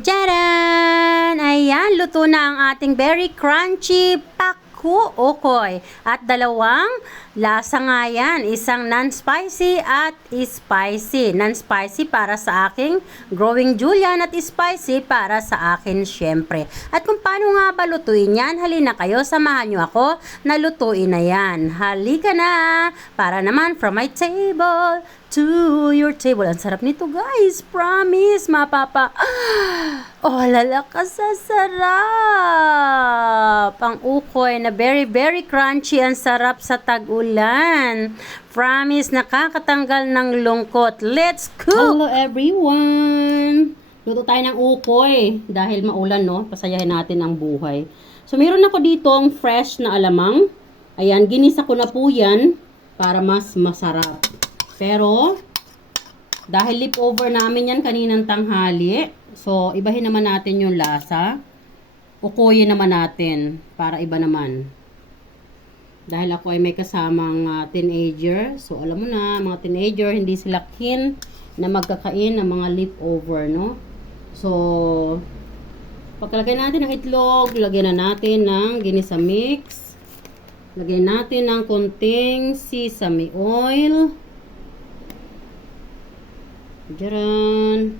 Tcharan! Ayan, luto na ang ating very crunchy paku okoy. At dalawang lasa nga yan. Isang non-spicy at spicy. Non-spicy para sa aking growing Julian at spicy para sa akin syempre. At kung paano nga ba lutuin yan, halina kayo, samahan nyo ako na lutuin na yan. Halika na! Para naman from my table to your table. Ang sarap nito guys, promise, mapapa. Oh, lalakas sa sarap. Ang ukoy na very crunchy, ang sarap sa tag-ulan. Promise, nakakatanggal ng lungkot. Let's cook! Hello everyone! Luto tayo ng ukoy dahil maulan, no? Pasayahin natin ang buhay. So, meron ako ditong fresh na alamang. Ayan, ginisa ko na po yan para mas masarap. Pero, dahil leftover namin yan kaninang tanghali, so, ibahin naman natin yung lasa. Ukoyin naman natin para iba naman. Dahil ako ay may kasamang teenager. So, alam mo na, mga teenager, hindi sila keen na magkakain ng mga leftover, no? So, pagkalagay natin ng itlog, lagyan na natin ng ginisa mix. Lagyan natin ng konting sesame oil. Diyan.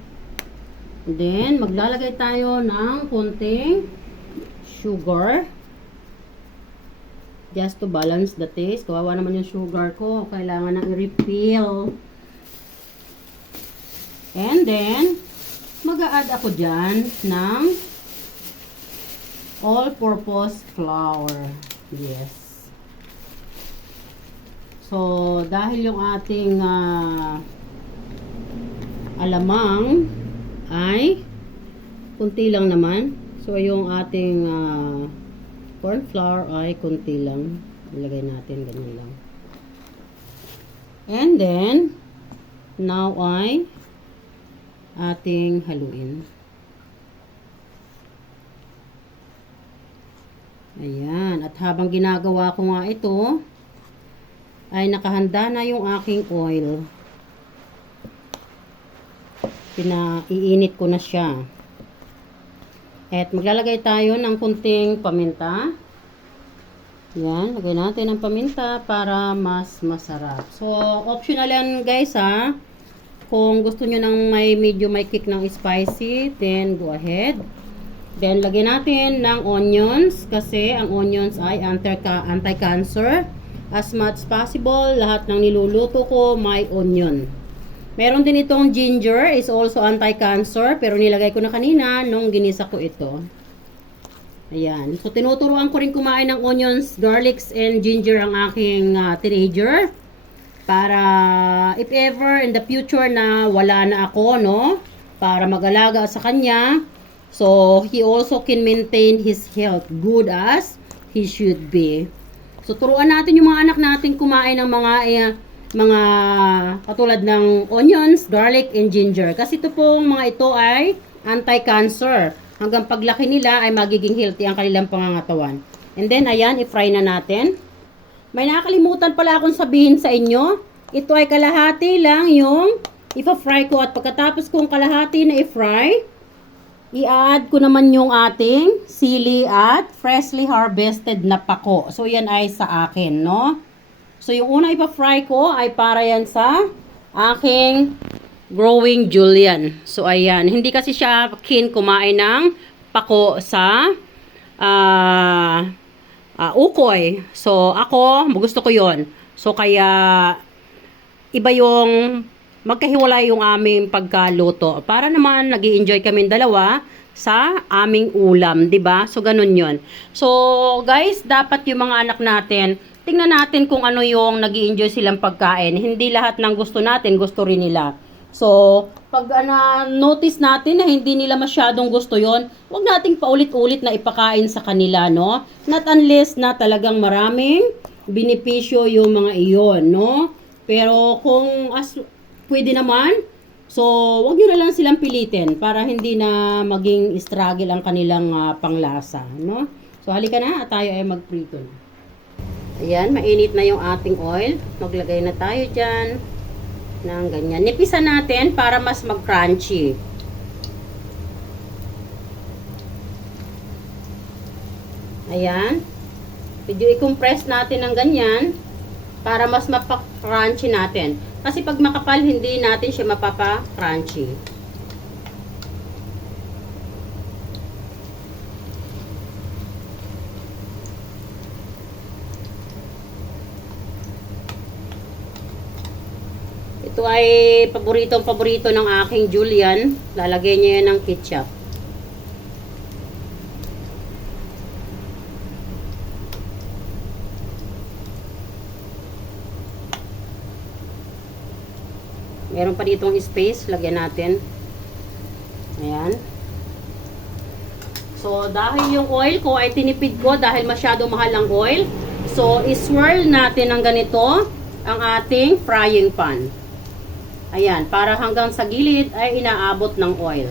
Then, maglalagay tayo ng konting sugar. Just to balance the taste. Kawawa naman yung sugar ko. Kailangan na i-refill. And then, mag-a-add ako dyan ng all-purpose flour. Yes. So, dahil yung ating alamang ay kunti lang naman. So, yung ating corn flour ay kunti lang. Ilagay natin ganyan lang. And then, now ay ating haluin. Ayan. At habang ginagawa ko nga ito, ay nakahanda na yung aking oil. Pinaiinit ko na siya. At maglalagay tayo ng kunting paminta. Yan, lagay natin ang paminta para mas masarap. So, optional yan guys ha. Kung gusto nyo ng medyo may kick ng spicy, then go ahead. Then, lagyan natin ng onions kasi ang onions ay anti-cancer. As much as possible, lahat ng niluluto ko may onion. Meron din itong ginger, is also anti-cancer, pero nilagay ko na kanina nung ginisa ko ito. Ayan. So, tinuturuan ko rin kumain ng onions, garlics, and ginger ang aking teenager. Para, if ever in the future na wala na ako, no? Para mag-alaga sa kanya. So, he also can maintain his health good as he should be. So, turuan natin yung mga anak natin kumain ng mga katulad ng onions, garlic, and ginger. Kasi ito pong mga ito ay anti-cancer. Hanggang paglaki nila ay magiging healthy ang kanilang pangangatawan. And then, ayan, i-fry na natin. May nakakalimutan pala akong sabihin sa inyo. Ito ay kalahati lang yung ipa-fry ko. At pagkatapos kong kalahati na i-fry, i-add ko naman yung ating sili at freshly harvested na pako. So, yan ay sa akin, no? So, yung una ipa-fry ko ay para yan sa aking growing Julian. So, ayan. Hindi kasi siya keen kumain ng pako sa ukoy. So, ako, gusto ko yon. So, kaya iba yung magkahiwalay yung aming pagkaluto. Para naman nag-i-enjoy kami dalawa sa aming ulam, 'di ba? So, ganun 'yon. So, guys, dapat yung mga anak natin tingnan natin kung ano yung nag-i-enjoy silang pagkain. Hindi lahat ng gusto natin, gusto rin nila. So, pag notice natin na hindi nila masyadong gusto yon, huwag nating paulit-ulit na ipakain sa kanila, no? Not unless na talagang maraming benepisyo yung mga iyon, no? Pero kung pwede naman, so, huwag nyo na lang silang pilitin para hindi na maging struggle ang kanilang panglasa, no? So, halika na, tayo ay magprito na. Ayan, mainit na yung ating oil. Maglagay na tayo dyan ng ganyan. Nipisan natin para mas mag-crunchy. Ayan. Medyo i-compress natin ng ganyan para mas mapaka-crunchy natin. Kasi pag makapal, hindi natin siya mapapa-crunchy. Ito ay paborito ng aking Julian. Lalagay niya yan ng ketchup. Meron pa ditong space. Lagyan natin. Ayan. So, dahil yung oil ko ay tinipid ko dahil masyado mahal ang oil. So, iswirl natin ng ganito ang ating frying pan. Ayan, para hanggang sa gilid ay inaabot ng oil.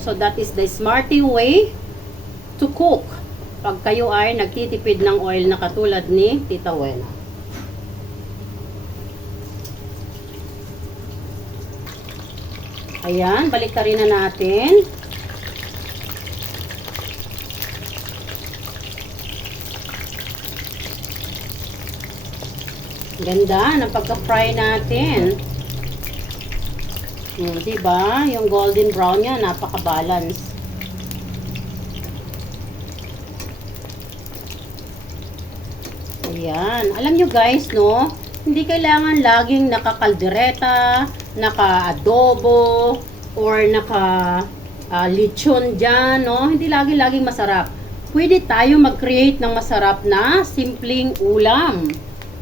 So, that is the smarty way to cook. Pag kayo ay nagtitipid ng oil na katulad ni Tita Wena. Ayan, baliktarin na natin. Ganda ng pagka-fry natin. Diba? Yung golden brown niya, napaka-balance. Ayan. Alam nyo guys, no? Hindi kailangan laging nakakaldereta, naka-adobo, or naka-lechon dyan, no? Hindi laging masarap. Pwede tayo mag-create ng masarap na simpleng ulam.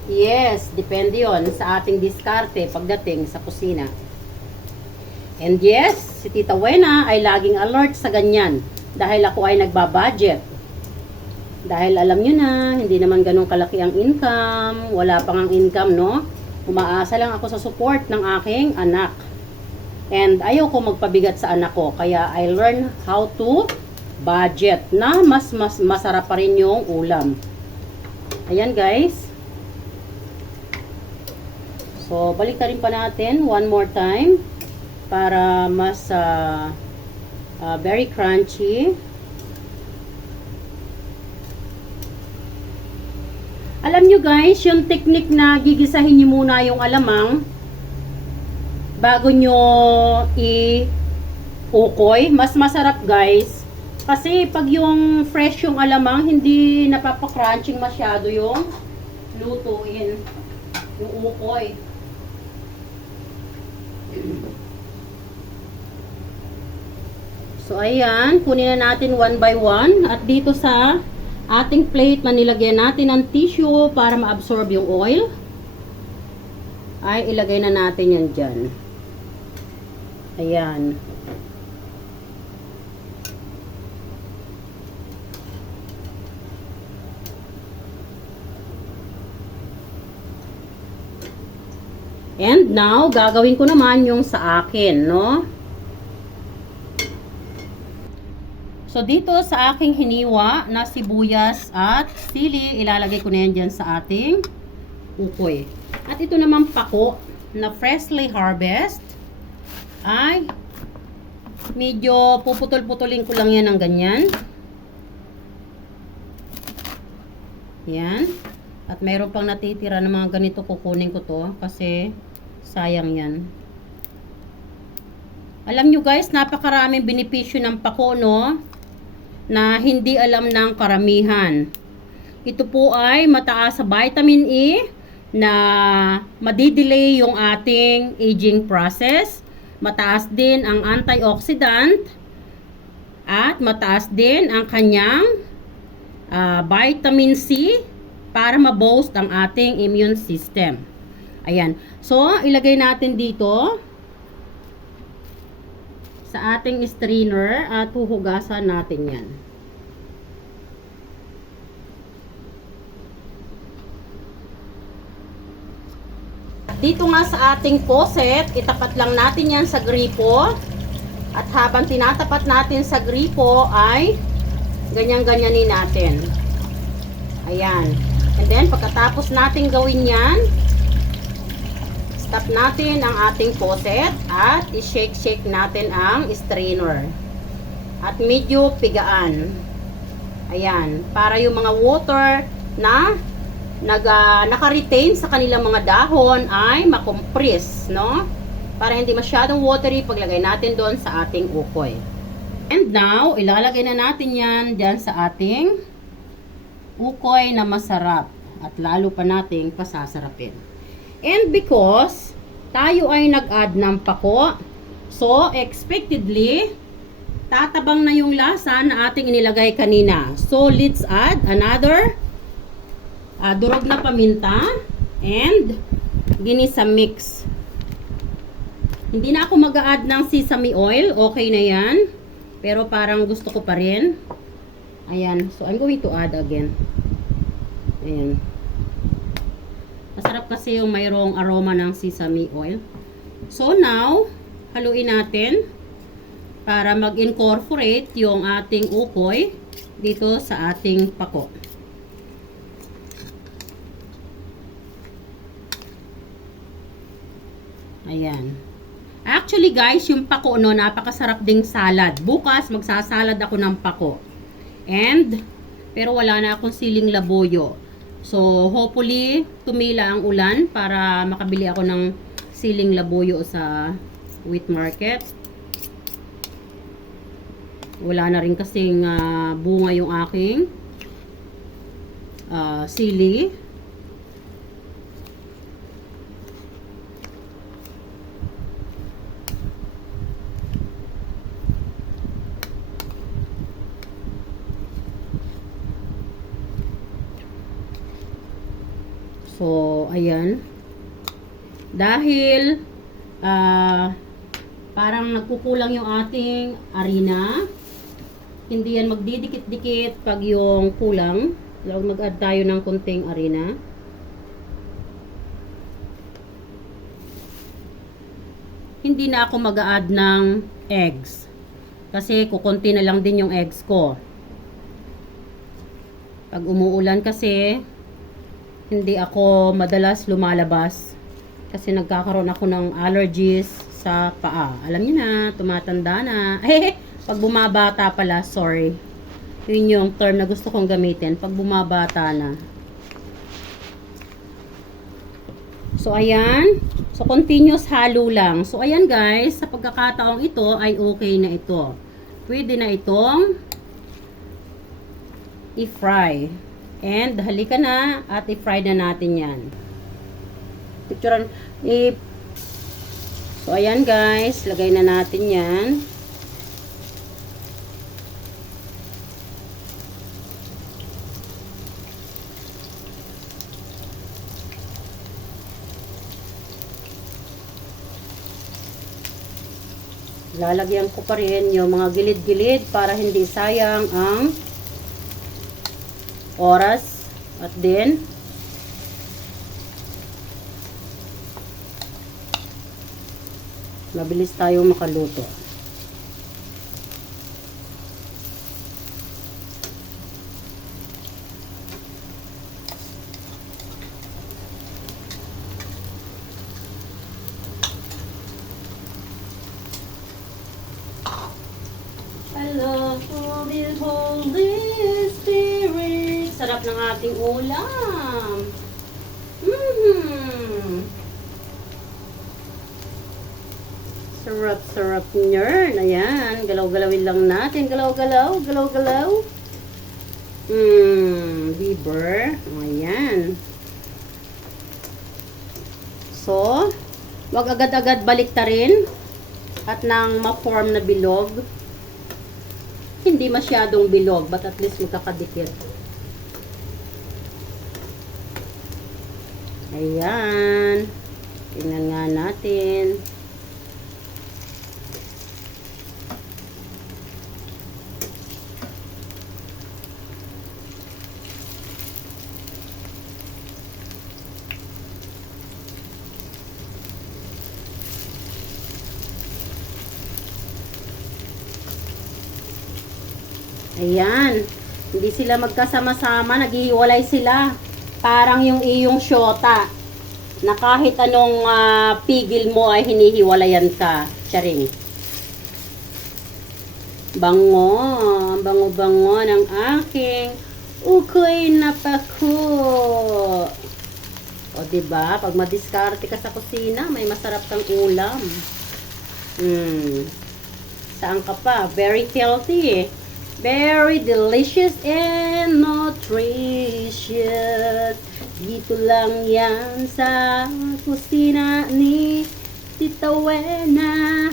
Yes, depende yon sa ating diskarte pagdating sa kusina. And yes, si Tita Wena ay laging alert sa ganyan dahil ako ay nagbabudget. Dahil alam nyo na, hindi naman ganun kalaki ang income, wala pang ang income, no? Umaasa lang ako sa support ng aking anak. And ayaw ko magpabigat sa anak ko, kaya I learn how to budget na mas masarap pa rin yung ulam. Ayan guys. So, balik na rin pa natin one more time para mas very crunchy. Alam nyo guys, yung technique na gigisahin nyo muna yung alamang bago nyo i-ukoy, mas masarap guys. Kasi pag yung fresh yung alamang, hindi napapakranching masyado yung lutuin, yung ukoy. So ayan, kunin na natin one by one. At dito sa ating plate na nilagyan natin ng tissue para ma-absorb yung oil, ay ilagay na natin yan dyan. Ayan. And now, gagawin ko naman yung sa akin, no? So, dito sa aking hiniwa na sibuyas at sili, ilalagay ko na yan dyan sa ating ukoy. At ito naman pako na freshly harvest ay medyo puputol-putulin ko lang yan ng ganyan. Yan. At mayroon pang natitira ng mga ganito, kukunin ko to kasi sayang yan. Alam nyo guys, napakaraming benepisyo ng pako, no? Na hindi alam ng karamihan. Ito po ay mataas sa vitamin E na madidelay yung ating aging process. Mataas din ang antioxidant at mataas din ang kanyang vitamin C para ma-boost ang ating immune system. Ayan. So, ilagay natin dito sa ating strainer at huhugasan natin yan. Dito nga sa ating faucet, itapat lang natin yan sa gripo. At habang tinatapat natin sa gripo ay ganyan-ganyanin natin. Ayan. And then, pagkatapos natin gawin yan, stop natin ang ating faucet at i-shake-shake natin ang strainer. At medyo pigaan. Ayan, para yung mga water na naka-retain sa kanilang mga dahon ay makompress, no? Para hindi masyadong watery paglagay natin doon sa ating ukoy. And now, ilalagay na natin yan dyan sa ating ukoy na masarap. At lalo pa nating pasasarapin. And because tayo ay nag-add ng pako, so expectedly, tatabang na yung lasa na ating inilagay kanina. So let's add another durog na paminta and ginisa mix. Hindi na ako mag-a-add ng sesame oil. Okay na yan. Pero parang gusto ko pa rin. Ayan. So I'm going to add again. Ayan. Masarap kasi yung mayroong aroma ng sesame oil. So now, haluin natin para mag-incorporate yung ating ukoy dito sa ating pako. Ayan. Actually guys, yung pako no, napakasarap ding salad. Bukas magsasalad ako ng pako. Pero wala na akong siling labuyo. So, hopefully, tumila ang ulan para makabili ako ng siling labuyo sa wheat market. Wala na rin kasing bunga yung aking sili. So, ayan. Dahil parang nagkukulang yung ating harina, hindi yan magdidikit-dikit pag yung kulang. Mag-add tayo ng konting harina. Hindi na ako mag-add ng eggs. Kasi kukunti na lang din yung eggs ko. Pag umuulan kasi, hindi ako madalas lumalabas kasi nagkakaroon ako ng allergies sa paa. Alam niyo na, tumatanda na. Pag bumabata pala, sorry. Yun yung term na gusto kong gamitin. Pag bumabata na. So, ayan. So, continuous halo lang. So, ayan guys. Sa pagkakataong ito ay okay na ito. Pwede na itong i-fry. And halika na at i-fry na natin yan. So ayan guys, lagay na natin yan. Lalagyan ko pa rin yung mga gilid-gilid para hindi sayang ang oras. At then mabilis tayong makaluto. Hello, Holy Spirit. Sarap ng ating ulam. Sarap niyan. Ayan, galaw-galawin lang natin. Galaw-galaw, galaw-galaw. Liver. Ayan. So, wag agad-agad baliktarin at nang ma-form na bilog. Hindi masyadong bilog, but at least magkakadikit. Ayan. Tingnan nga natin. Ayan. Hindi sila magkasama-sama. Naghihiwalay sila. Parang yung iyong syota. Na kahit anong pigil mo ay hinihiwalayan ka. Charing. Bango. Bango-bango ng aking ukoy na pako. O, diba? Pag madiskarte ka sa kusina, may masarap kang ulam. Saan ka pa? Very healthy. Very delicious and nutritious. Dito lang yan sa kusina ni Tita Wena.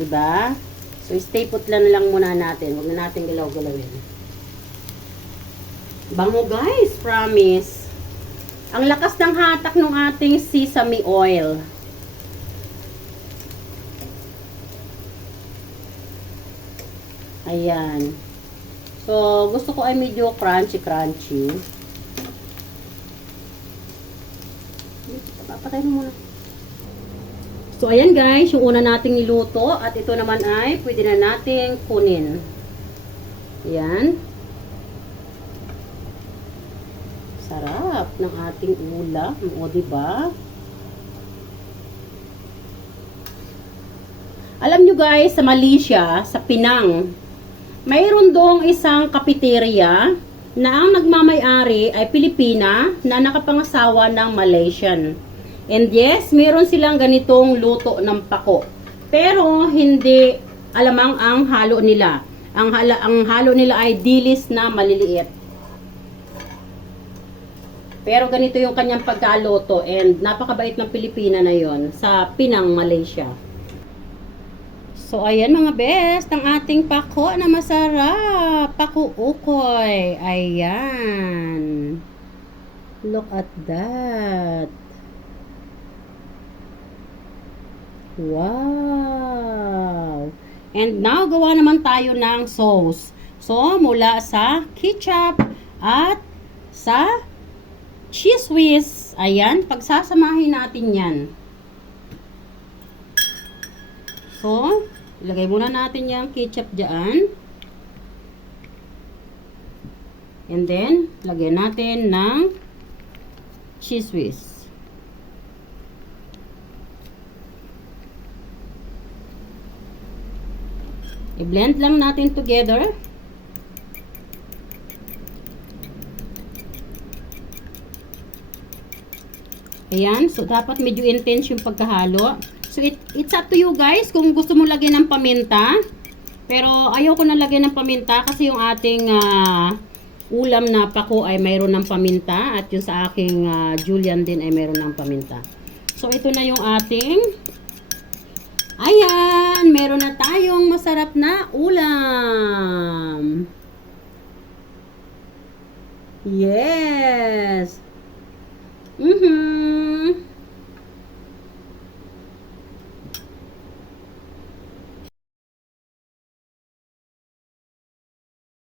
Diba? So, stay put lang muna natin. Huwag na natin galaw-galawin. Bango guys, promise. Ang lakas ng hatak ng ating sesame oil. Ayan. So, gusto ko ay medyo crunchy. Papatay na muna. So, ayan guys, yung una nating niluto. At ito naman ay pwede na nating kunin. Ayan. Sarap ng ating ulam. O, diba? Alam nyo guys, sa Malaysia, sa Penang, mayroon dong isang cafeteria na ang nagmamay-ari ay Pilipina na nakapangasawa ng Malaysian. And yes, mayroon silang ganitong luto ng pako. Pero hindi alamang ang halo nila. Ang halo nila ay dilis na maliliit. Pero ganito yung kanyang pagkaluto and napakabait ng Pilipina na yon sa Penang, Malaysia. So, ayan mga best, ang ating pako na masarap. Pako ukoy. Ayan. Look at that. Wow. And now, gawa naman tayo ng sauce. So, mula sa ketchup at sa cheese whiz. Ayan, pagsasamahin natin yan. So, ilagay muna natin yung ketchup dyan. And then, lagyan natin ng cheese whiz. I-blend lang natin together. Ayan, so dapat medyo intense yung pagkahalo. So it's up to you guys kung gusto mo lagyan ng paminta. Pero ayaw ko na lagyan ng paminta kasi yung ating ulam na pako ay mayroon ng paminta. At yung sa aking julienne din ay mayroon ng paminta. So ito na yung ating, ayan, meron na tayong masarap na ulam. Yes.